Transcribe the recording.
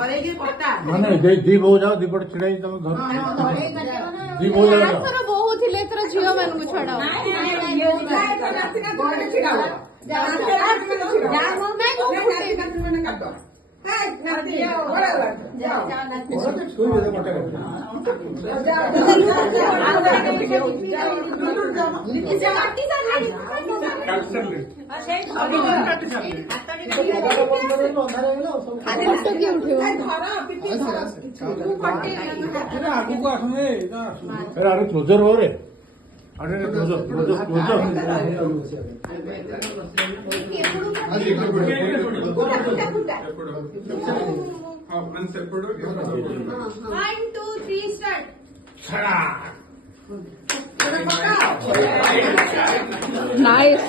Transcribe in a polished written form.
ମାନେ ଦୀପ ହଉ ଯାଅ ଦୀପଟେ ଛିଡାଇ ତମେ ଧର ଦୀପ ହଉ ଯାଅ ବୋହୁ ଥିଲେ ଏଥର ଝିଅ ମାନଙ୍କୁ ଛାଡ ଆଗକୁ ଆସୁନେ ଆରେ କ୍ଲୋଜର ହବରେ ଆରେ କ୍ଲୋଜର କ୍ଲୋଜର କ୍ଲୋଜର नाइस